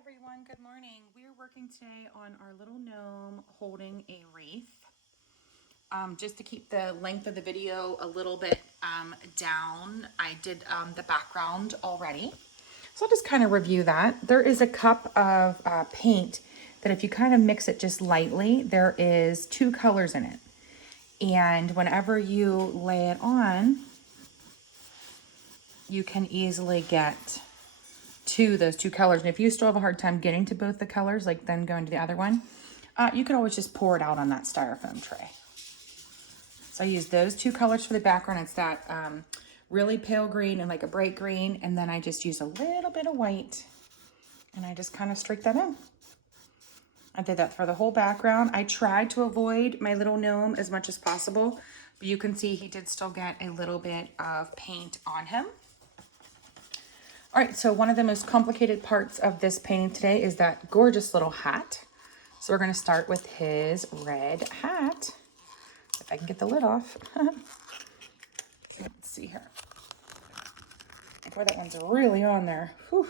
everyone, good morning. We're working today on our little gnome holding a wreath. Just to keep the length of the video a little bit down, I did the background already. So I'll just kind of review that. There is a cup of paint that if you kind of mix it just lightly, there is 2 colors in it. And whenever you lay it on, you can easily get to those 2 colors. And if you still have a hard time getting to both the colors, like then going to the other one, you can always just pour it out on that styrofoam tray. So I use those 2 colors for the background. It's that really pale green and like a bright green. And then I just use a little bit of white and I just kind of streak that in. I did that for the whole background. I tried to avoid my little gnome as much as possible, but you can see he did still get a little bit of paint on him. All right, so one of the most complicated parts of this painting today is that gorgeous little hat. So we're gonna start with his red hat. If I can get the lid off. Let's see here. Boy, that one's really on there. Whew.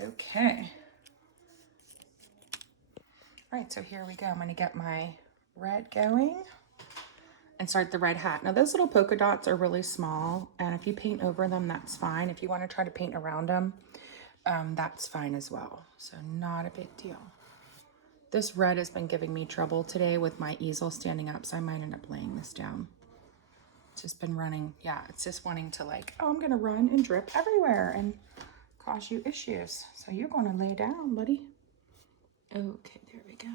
Okay. All right, so here we go. I'm gonna get my red going and start the red hat. Now those little polka dots are really small, and if you paint over them, that's fine. If you want to try to paint around them, that's fine as well. So not a big deal. This red has been giving me trouble today with my easel standing up, so I might end up laying this down. It's just been running, yeah, it's just wanting to like, oh, I'm gonna run and drip everywhere and cause you issues. So you're gonna lay down, buddy. Okay, there we go.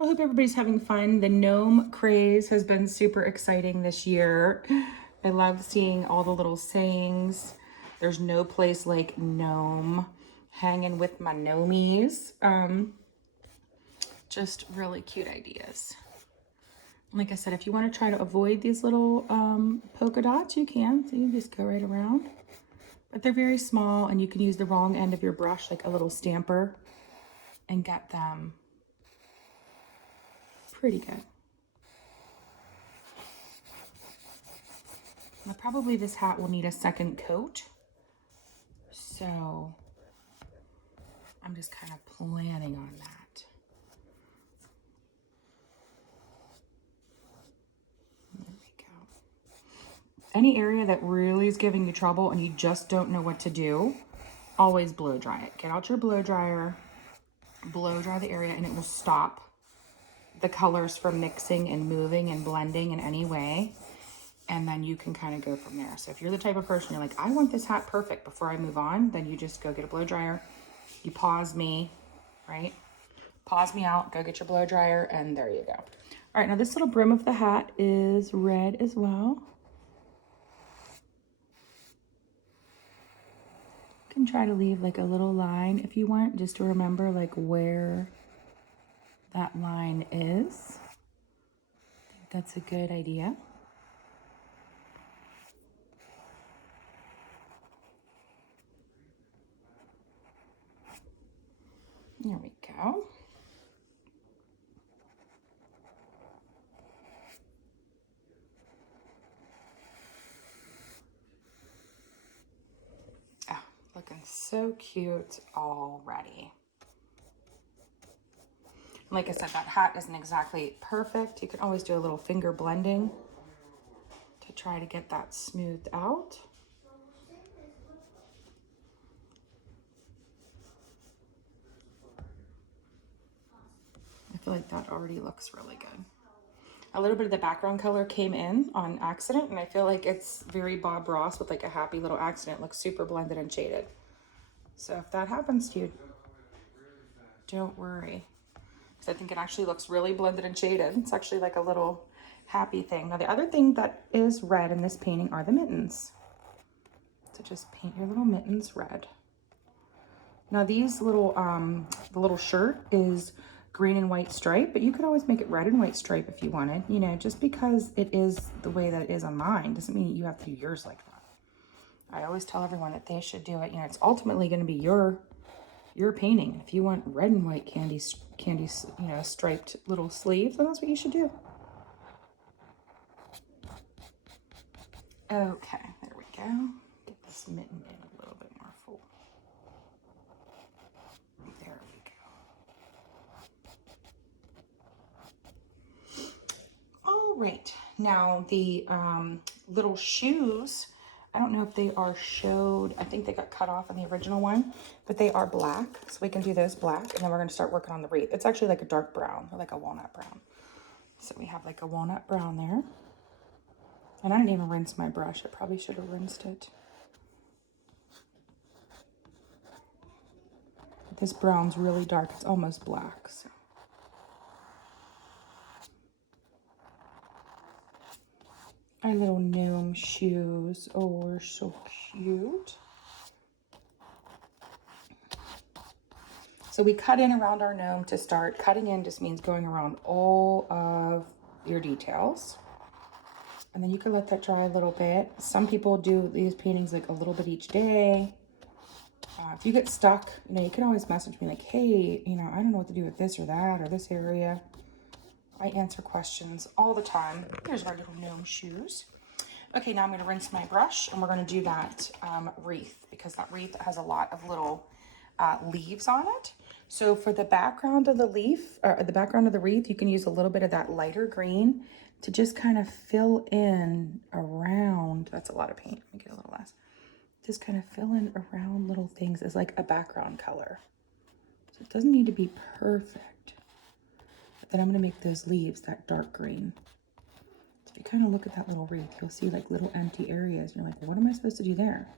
I hope everybody's having fun. The gnome craze has been super exciting this year. I love seeing all the little sayings. There's no place like gnome. Hanging with my gnomies. Just really cute ideas. Like I said, if you want to try to avoid these little polka dots, you can. So you just go right around. But they're very small, and you can use the wrong end of your brush, like a little stamper, and get them pretty good. Now, probably this hat will need a second coat. So I'm just kind of planning on that. There we go. Any area that really is giving you trouble and you just don't know what to do, always blow dry it. Get out your blow dryer, blow dry the area, and it will stop the colors from mixing and moving and blending in any way. And then you can kind of go from there. So if you're the type of person you're like, I want this hat perfect before I move on, then you just go get a blow dryer. You pause me, right? Pause me out, go get your blow dryer, and there you go. All right, now this little brim of the hat is red as well. You can try to leave like a little line if you want, just to remember like where that line is. I think that's a good idea. There we go. Oh, looking so cute already. Like I said, that hat isn't exactly perfect. You can always do a little finger blending to try to get that smoothed out. I feel like that already looks really good. A little bit of the background color came in on accident, and I feel like it's very Bob Ross with like a happy little accident. It looks super blended and shaded. So if that happens to you, don't worry. Because I think it actually looks really blended and shaded. It's actually like a little happy thing. Now the other thing that is red in this painting are the mittens. So just paint your little mittens red. Now these little, the little shirt is green and white stripe, but you could always make it red and white stripe if you wanted. You know, just because it is the way that it is on mine doesn't mean you have to do yours like that. I always tell everyone that they should do it. You know, it's ultimately going to be your painting. If you want red and white candy, you know, striped little sleeves, then that's what you should do. Okay, there we go. go. Get this mitten in a little bit more full. There we go. All right, now the little shoes, I don't know if they are showed. I think they got cut off in the original one, but they are black. So we can do those black, and then we're gonna start working on the wreath. It's actually like a dark brown, or like a walnut brown. So we have like a walnut brown there. And I didn't even rinse my brush. I probably should have rinsed it. This brown's really dark. It's almost black. So. Our little gnome shoes. Oh, they're so cute. So we cut in around our gnome to start. Cutting in just means going around all of your details. And then you can let that dry a little bit. Some people do these paintings like a little bit each day. If you get stuck, you know, you can always message me like, hey, you know, I don't know what to do with this or that or this area. I answer questions all the time. Here's our little gnome shoes. Okay, now I'm going to rinse my brush, and we're going to do that wreath, because that wreath has a lot of little leaves on it. So for the background of the leaf, or the background of the wreath, you can use a little bit of that lighter green to just kind of fill in around. That's a lot of paint. Let me get a little less. Just kind of fill in around little things as like a background color. So it doesn't need to be perfect. But then I'm going to make those leaves that dark green. So if you kind of look at that little wreath, you'll see like little empty areas. You're like, well, what am I supposed to do there?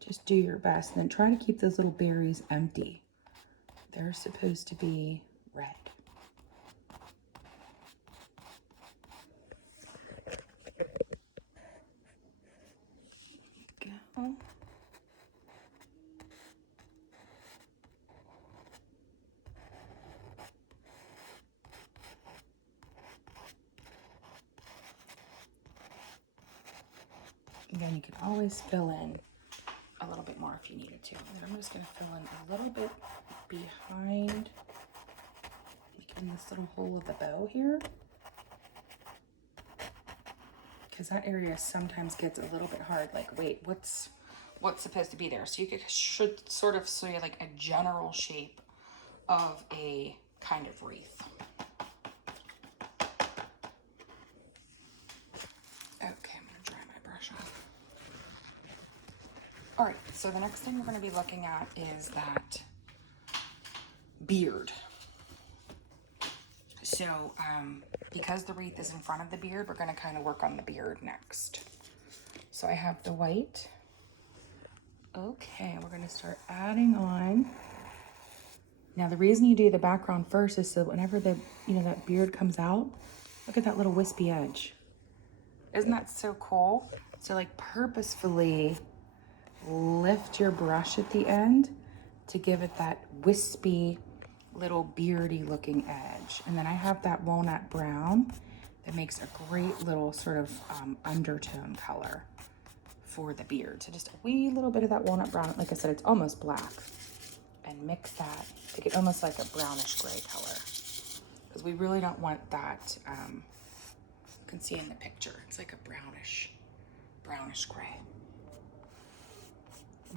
Just do your best, and then try to keep those little berries empty. They're supposed to be red. Go. Again, you can always fill in a little bit more if you needed to. And then I'm just going to fill in a little bit behind, like in this little hole of the bow here, because that area sometimes gets a little bit hard. Like, wait, what's supposed to be there? So you should sort of see like a general shape of a kind of wreath. Okay, I'm going to dry my brush off. All right, so the next thing we're going to be looking at is that beard. So because the wreath is in front of the beard, we're going to kind of work on the beard next. So I have the white. Okay, we're going to start adding on. Now the reason you do the background first is so whenever that beard comes out, look at that little wispy edge. Isn't that so cool? So like purposefully lift your brush at the end to give it that wispy little beardy looking edge. And then I have that walnut brown that makes a great little sort of undertone color for the beard. So just a wee little bit of that walnut brown. Like I said, it's almost black. And mix that to get almost like a brownish gray color. Because we really don't want that, you can see in the picture, it's like a brownish gray.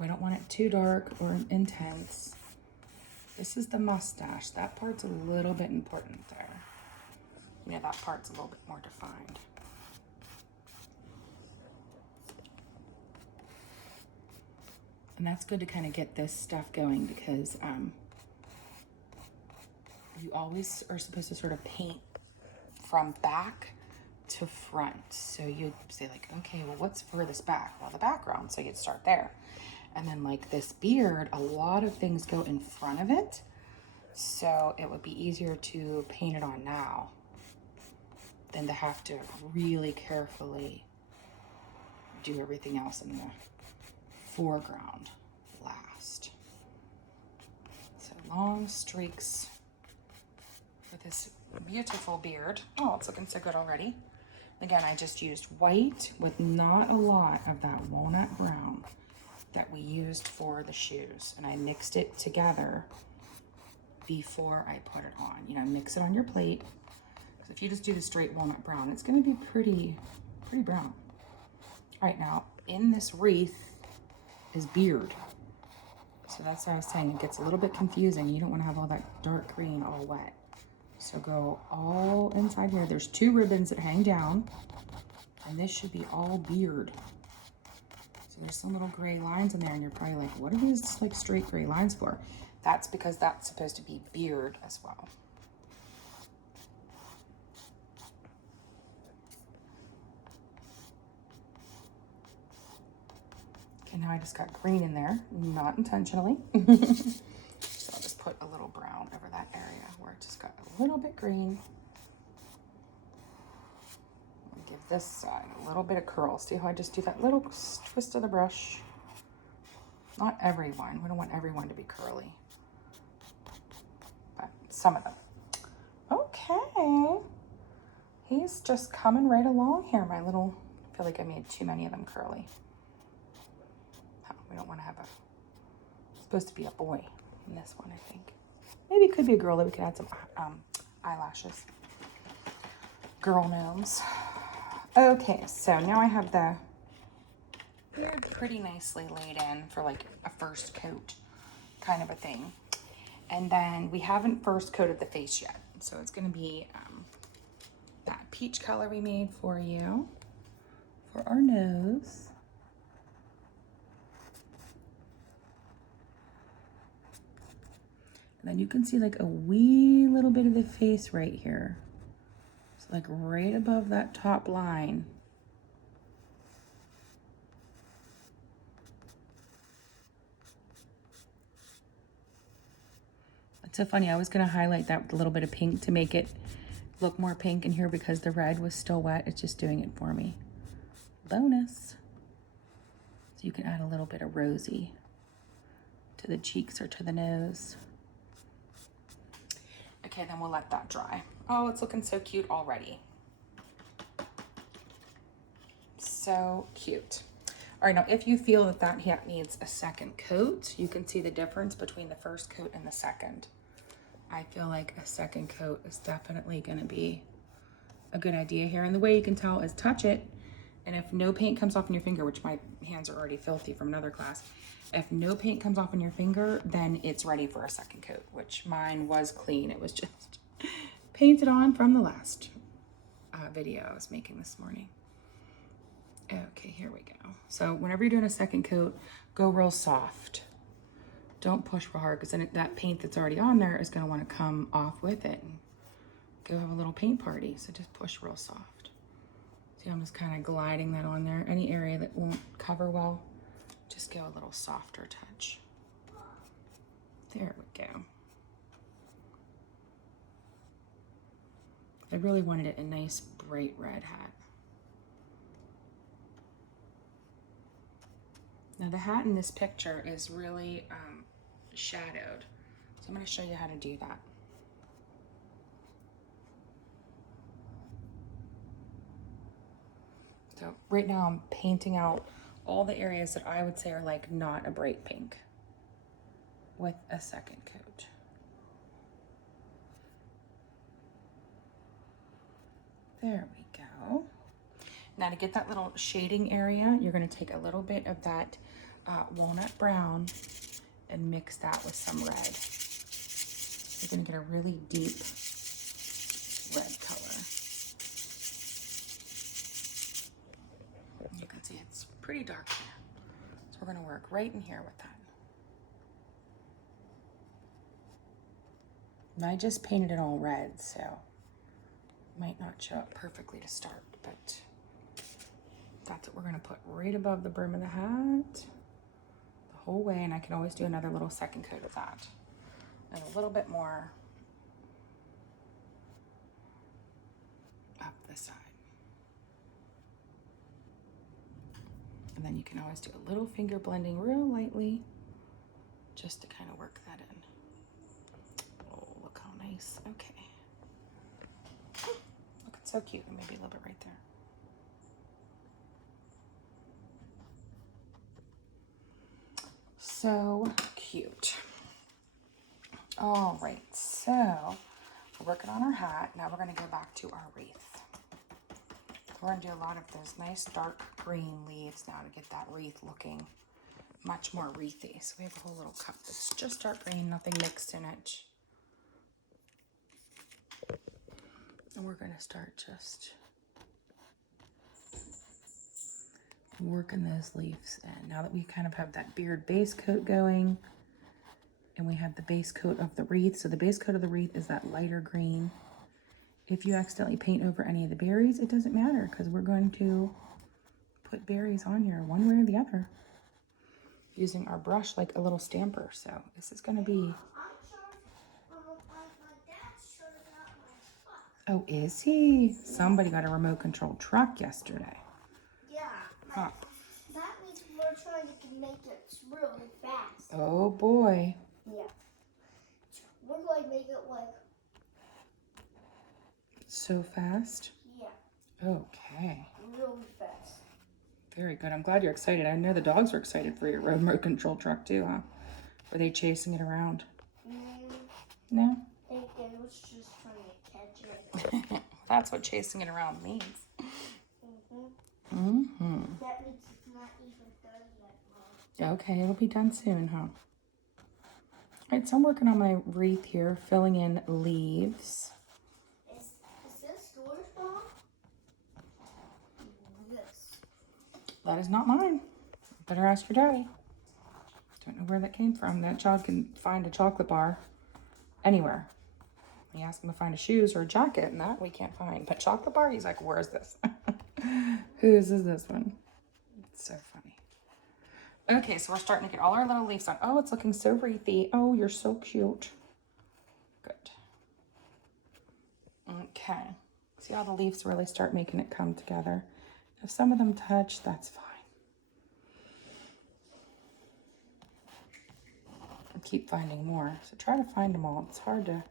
We don't want it too dark or intense. This is the mustache. That part's a little bit important there. You know, that part's a little bit more defined. And that's good to kind of get this stuff going, because you always are supposed to sort of paint from back to front. So you'd say like, okay, well, what's furthest back? Well, the background. So you'd start there. And then like this beard, a lot of things go in front of it. So it would be easier to paint it on now than to have to really carefully do everything else in the foreground last. So long streaks for this beautiful beard. Oh, it's looking so good already. Again, I just used white with not a lot of that walnut brown that we used for the shoes, and I mixed it together before I put it on. You know, mix it on your plate. Because if you just do the straight walnut brown, it's going to be pretty brown. All right, now in this wreath is beard. So that's what I was saying. It gets a little bit confusing. You don't want to have all that dark green all wet. So go all inside here. There's 2 ribbons that hang down, and this should be all beard. So there's some little gray lines in there, and you're probably like, what are these like straight gray lines for? That's because that's supposed to be beard as well. Okay, now I just got green in there, not intentionally. So I'll just put a little brown over that area where it just got a little bit green. And give this side a little bit of curl. See how I just do that little twist of the brush? Not everyone. We don't want everyone to be curly, but some of them. Okay. He's just coming right along here, my little, I feel like I made too many of them curly. We don't want to have it's supposed to be a boy in this one, I think. Maybe it could be a girl that we could add some eyelashes. Girl gnomes. Okay, so now I have the beard pretty nicely laid in for like a first coat kind of a thing. And then we haven't first coated the face yet. So it's going to be that peach color we made for you for our nose. And then you can see like a wee little bit of the face right here. It's like right above that top line. It's so funny, I was gonna highlight that with a little bit of pink to make it look more pink in here because the red was still wet. It's just doing it for me. Bonus. So you can add a little bit of rosy to the cheeks or to the nose. Okay, then we'll let that dry. Oh, it's looking so cute already. So cute. All right, now if you feel that that hat needs a second coat, you can see the difference between the first coat and the second. I feel like a second coat is definitely gonna be a good idea here. And the way you can tell is touch it, and if no paint comes off on your finger, which my hands are already filthy from another class, if no paint comes off on your finger, then it's ready for a second coat, which mine was clean. It was just painted on from the last video I was making this morning. Okay, here we go. So whenever you're doing a second coat, go real soft. Don't push real hard, because then that paint that's already on there is going to want to come off with it and go have a little paint party. So just push real soft. See, I'm just kind of gliding that on there. Any area that won't cover well, just go a little softer touch. There we go. I really wanted it a nice bright red hat. Now the hat in this picture is really shadowed. So I'm going to show you how to do that. So right now I'm painting out all the areas that I would say are like not a bright pink with a second coat. There we go. Now to get that little shading area, you're going to take a little bit of that walnut brown and mix that with some red. You're going to get a really deep red color. You can see it's pretty dark here. So we're going to work right in here with that. And I just painted it all red, so it might not show up perfectly to start, but that's what we're going to put right above the brim of the hat the whole way. And I can always do another little second coat of that and a little bit more up the side. And then you can always do a little finger blending real lightly just to kind of work that in. Oh, look how nice. Okay. Looking so cute. And maybe a little bit right there. So cute. All right, so we're working on our hat. Now we're going to go back to our wreath. We're going to do a lot of those nice dark green leaves now to get that wreath looking much more wreathy. So we have a whole little cup that's just dark green, nothing mixed in it. And we're going to start just working those leaves in. Now that we kind of have that beard base coat going, and we have the base coat of the wreath. So the base coat of the wreath is that lighter green. If you accidentally paint over any of the berries, it doesn't matter because we're going to put berries on here one way or the other using our brush like a little stamper. So this is going to be... Oh, is he? Somebody got a remote control truck yesterday. Yeah. Huh. That means we're trying to make it really fast. Oh boy. Yeah. We're going to make it like... So fast? Yeah. Okay. Really fast. Very good. I'm glad you're excited. I know the dogs were excited for your remote control truck too, huh? Were they chasing it around? No? I think they was just trying to catch it. That's what chasing it around means. That means it's not even done yet, Mom. Okay, it'll be done soon, huh? All right, so I'm working on my wreath here, filling in leaves. Is this yours, Mom? This. That is not mine. Better ask your daddy. Don't know where that came from. That child can find a chocolate bar anywhere. You ask him to find a shoes or a jacket, and that we can't find. But chocolate bar, he's like, where's this? Whose is this one? It's so funny. Okay, so we're starting to get all our little leaves on. Oh, it's looking so wreathy. Oh, you're so cute. Good. Okay. See how the leaves really start making it come together. If some of them touch, that's fine. And keep finding more. So try to find them all. It's hard to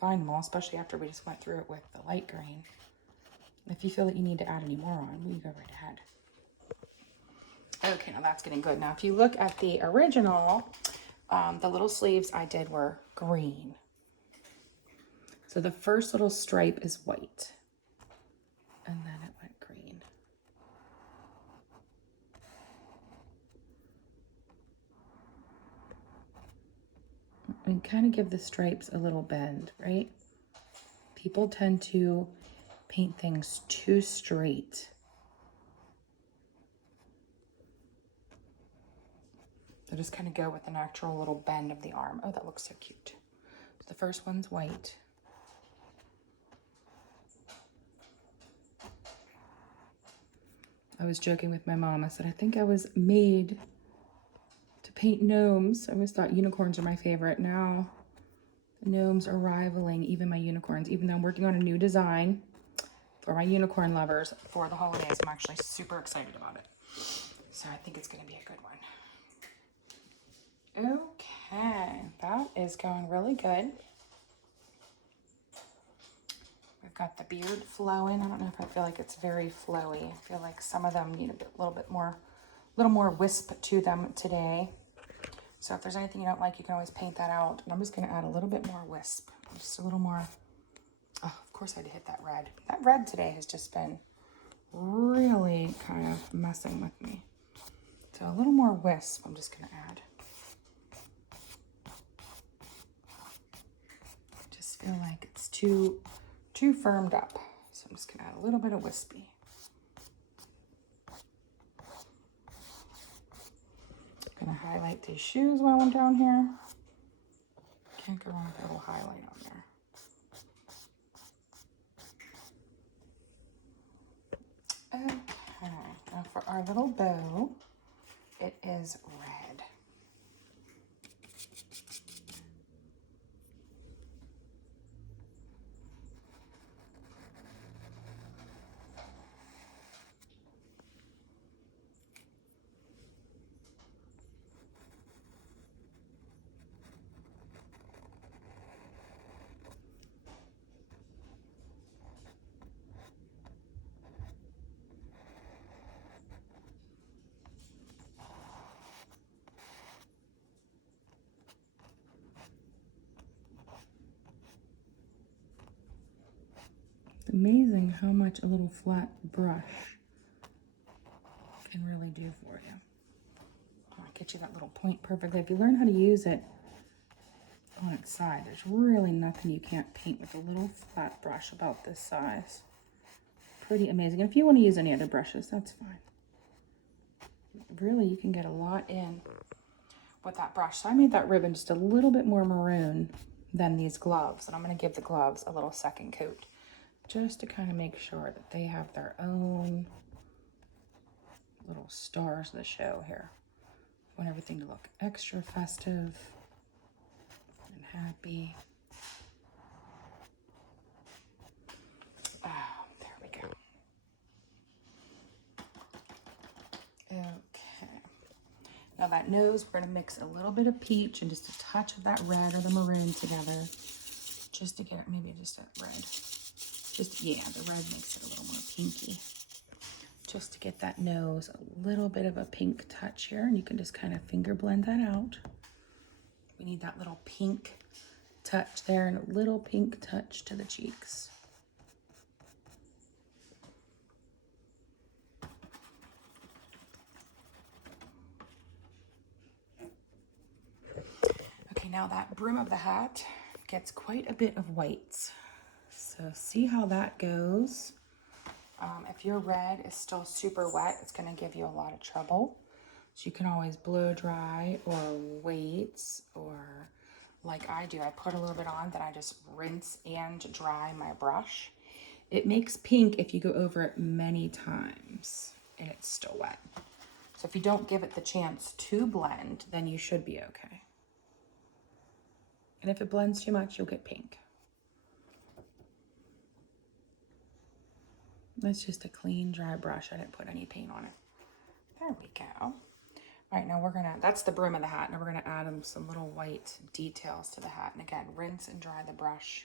find them all, especially after we just went through it with the light green. If you feel that you need to add any more on, you go right ahead. Okay, now that's getting good. Now, if you look at the original, the little sleeves I did were green. So the first little stripe is white. And then it went green. And kind of give the stripes a little bend, right? People tend to paint things too straight. So just kind of go with the natural little bend of the arm. Oh, that looks so cute. So the first one's white. I was joking with my mom. I said, I think I was made to paint gnomes. I always thought unicorns are my favorite. Now the gnomes are rivaling even my unicorns. Even though I'm working on a new design for my unicorn lovers for the holidays, I'm actually super excited about it. So I think it's going to be a good one. Okay, that is going really good. We've got the beard flowing. I don't know if I feel like it's very flowy. I feel like some of them need a little more wisp to them today. So if there's anything you don't like, you can always paint that out. And I'm just going to add a little bit more wisp, just a little more. Oh, of course I had to hit that red. That red today has just been really kind of messing with me. So a little more wisp I'm just going to add. Just feel like it's too firmed up. So I'm just going to add a little bit of wispy. I'm going to highlight these shoes while I'm down here. Can't go wrong with a little highlight on there. Okay, now for our little bow, it is red. amazing how much a little flat brush can really do for you. I'll get you that little point perfectly. If you learn how to use it on its side, there's really nothing you can't paint with a little flat brush about this size. Pretty amazing. And if you want to use any other brushes, that's fine. Really, you can get a lot in with that brush. So I made that ribbon just a little bit more maroon than these gloves. And I'm going to give the gloves a little second coat just to kind of make sure that they have their own little stars of the show here. I want everything to look extra festive and happy. Oh, there we go. Okay. Now that nose, we're going to mix a little bit of peach and just a touch of that red or the maroon together. Just to get it, maybe just a red. Just, yeah, the red makes it a little more pinky. Just to get that nose a little bit of a pink touch here. And you can just kind of finger blend that out. We need that little pink touch there and a little pink touch to the cheeks. Okay, now that brim of the hat gets quite a bit of whites. So see how that goes. If your red is still super wet, it's going to give you a lot of trouble. So you can always blow dry or wait, or like I do, I put a little bit on, then I just rinse and dry my brush. It makes pink if you go over it many times and it's still wet. So if you don't give it the chance to blend, then you should be okay. And if it blends too much, you'll get pink. That's just a clean, dry brush. I didn't put any paint on it. There we go. All right, now that's the brim of the hat. Now we're gonna add some little white details to the hat. And again, rinse and dry the brush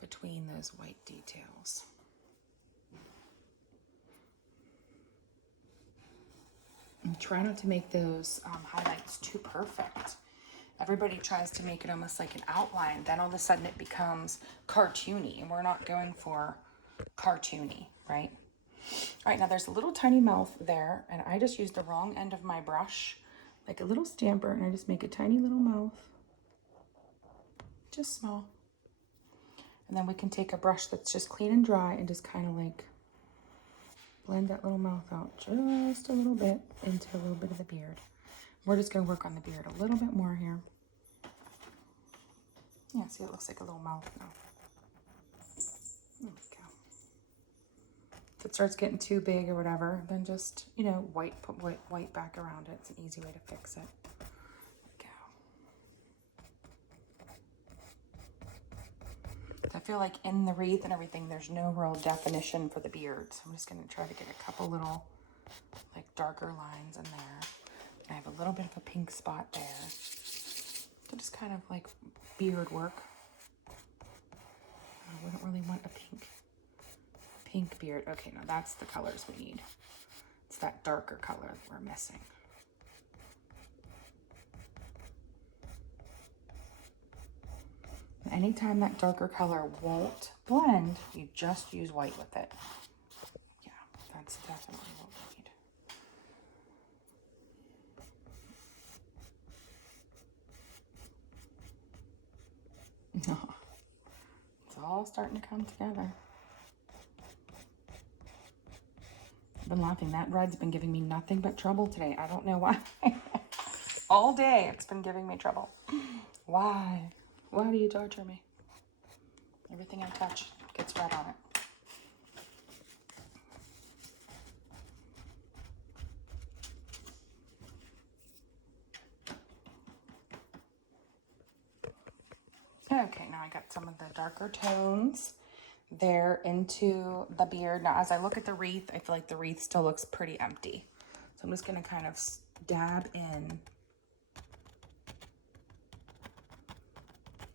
between those white details. And try not to make those highlights too perfect. Everybody tries to make it almost like an outline. Then all of a sudden it becomes cartoony, and we're not going for cartoony, right? All right, now there's a little tiny mouth there, and I just used the wrong end of my brush, like a little stamper, and I just make a tiny little mouth, just small. And then we can take a brush that's just clean and dry and just kind of like blend that little mouth out just a little bit into a little bit of the beard. We're just going to work on the beard a little bit more here. Yeah, see, it looks like a little mouth now. There we go. If it starts getting too big or whatever, then just, you know, put white back around it. It's an easy way to fix it. There we go. I feel like in the wreath and everything, there's no real definition for the beard. So I'm just going to try to get a couple little, like, darker lines in there. I have a little bit of a pink spot there. So just kind of like beard work. I wouldn't really want a pink beard. Okay, now that's the colors we need. It's that darker color that we're missing. And anytime that darker color won't blend, you just use white with it. Yeah, that's definitely what we need. It's all starting to come together. I've been laughing. That red's been giving me nothing but trouble today. I don't know why. All day it's been giving me trouble. Why? Why do you torture me? Everything I touch gets red on it. Okay, now I got some of the darker tones there into the beard. Now, as I look at the wreath, I feel like the wreath still looks pretty empty. So I'm just going to kind of dab in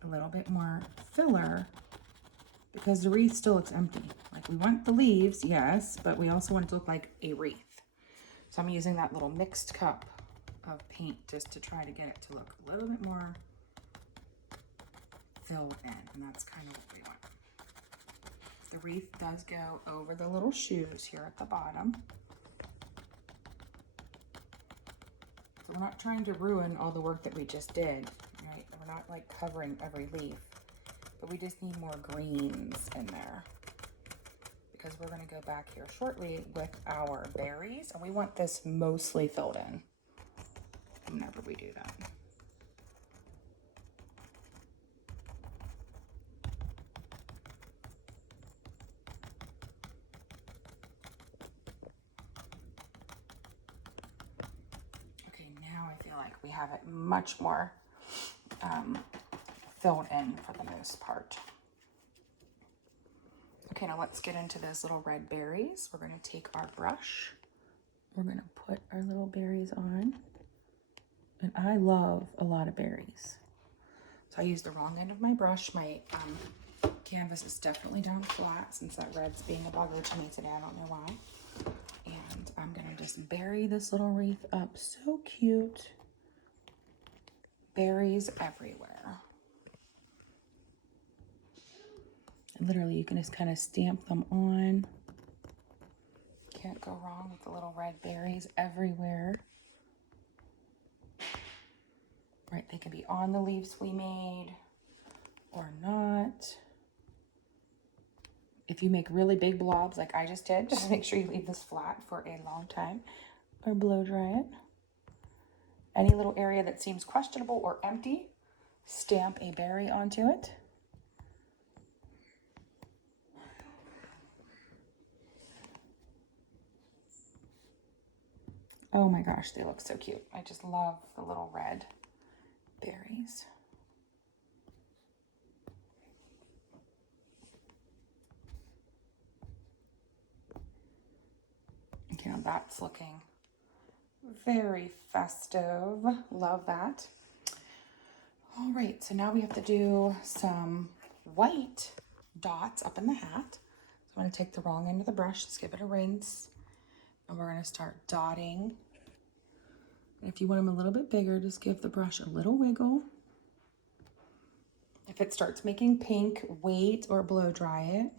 a little bit more filler because the wreath still looks empty. Like, we want the leaves, yes, but we also want it to look like a wreath. So I'm using that little mixed cup of paint just to try to get it to look a little bit more filled in, and that's kind of what we want. The wreath does go over the little shoes here at the bottom. So we're not trying to ruin all the work that we just did, right? We're not like covering every leaf, but we just need more greens in there because we're going to go back here shortly with our berries, and we want this mostly filled in whenever we do that. I feel like we have it much more filled in for the most part. Okay, now let's get into those little red berries. We're going to take our brush. We're going to put our little berries on. And I love a lot of berries. So I used the wrong end of my brush. My canvas is definitely down flat since that red's being a bugger to me today. I don't know why. And I'm going to just bury this little wreath up. So cute. Berries everywhere. And literally, you can just kind of stamp them on. Can't go wrong with the little red berries everywhere. Right, they can be on the leaves we made or not. If you make really big blobs like I just did, just make sure you leave this flat for a long time or blow dry it. Any little area that seems questionable or empty, stamp a berry onto it. Oh my gosh, they look so cute. I just love the little red berries. Okay, now that's looking very festive. Love that. All right, so now we have to do some white dots up in the hat. So I'm going to take the wrong end of the brush, just give it a rinse, and we're going to start dotting. And if you want them a little bit bigger, just give the brush a little wiggle. If it starts making pink, wait or blow dry it.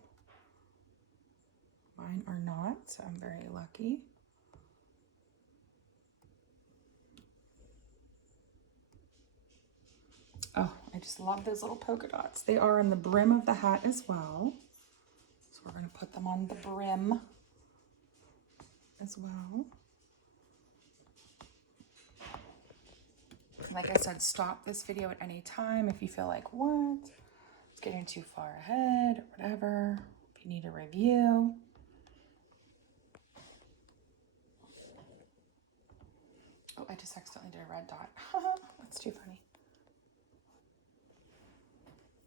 Mine are not, so I'm very lucky. Oh, I just love those little polka dots. They are on the brim of the hat as well. So we're going to put them on the brim as well. Like I said, stop this video at any time if you feel like, what? It's getting too far ahead or whatever. If you need a review. Oh, I just accidentally did a red dot. That's too funny.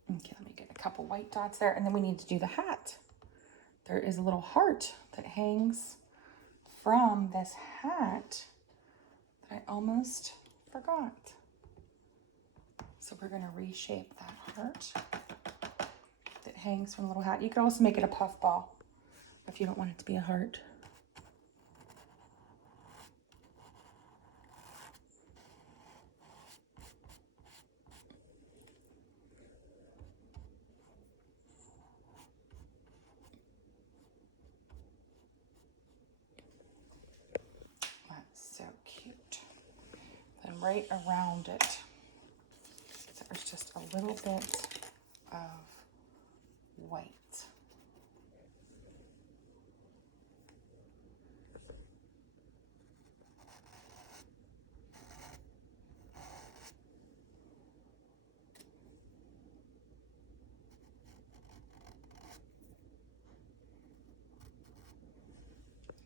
Okay, let me get a couple white dots there, and then we need to do the hat. There is a little heart that hangs from this hat that I almost forgot. So we're going to reshape that heart that hangs from the little hat. You could also make it a puff ball if you don't want it to be a heart. That's so cute. Then right around it, there's just a little bit of white.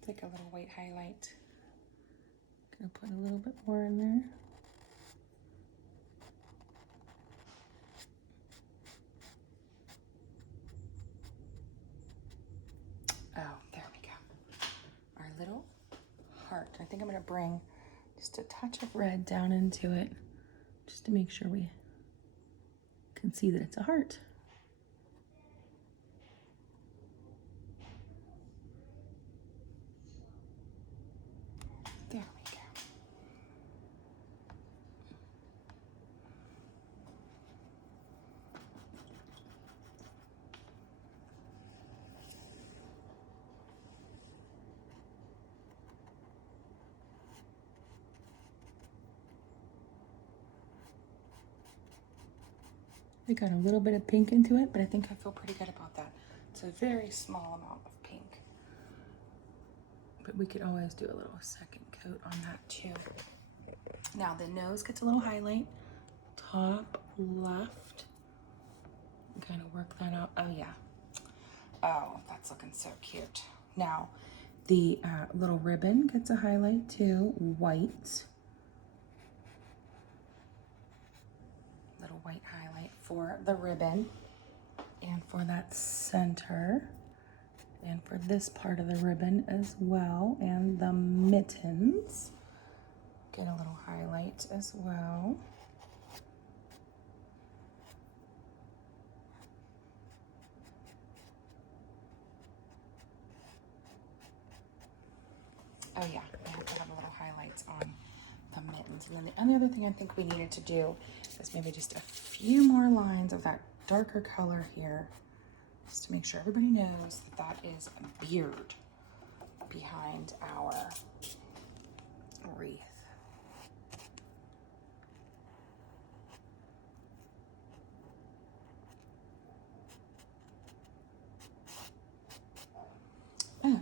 Like a little white highlight. Gonna put a little bit more in there. Oh, there we go. Our little heart. I think I'm gonna bring just a touch of red down into it just to make sure we can see that it's a heart. There we go. We got a little bit of pink into it, but I think I feel pretty good about that. It's a very small amount of pink. But we could always do a little second coat on that too. Now the nose gets a little highlight. Top left. Kind of work that out. Oh yeah. Oh, that's looking so cute. Now the little ribbon gets a highlight too. White. Little white highlight for the ribbon. And for that center. And for this part of the ribbon as well. And the mittens. Get a little highlight as well. Oh yeah, I have to have a little highlights on the mittens. And then the only other thing I think we needed to do is maybe just a few more lines of that darker color here, just to make sure everybody knows that that is a beard behind our wreath. Okay.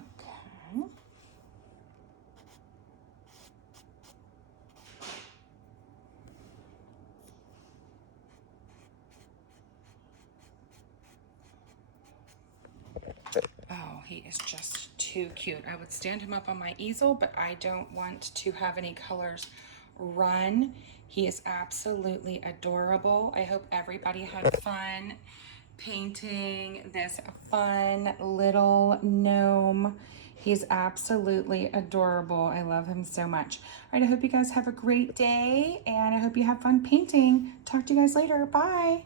Oh, he is just too cute. I would stand him up on my easel, but I don't want to have any colors run. He is absolutely adorable. I hope everybody had fun painting this fun little gnome. He's absolutely adorable. I love him so much. All right, I hope you guys have a great day, and I hope you have fun painting. Talk to you guys later. Bye.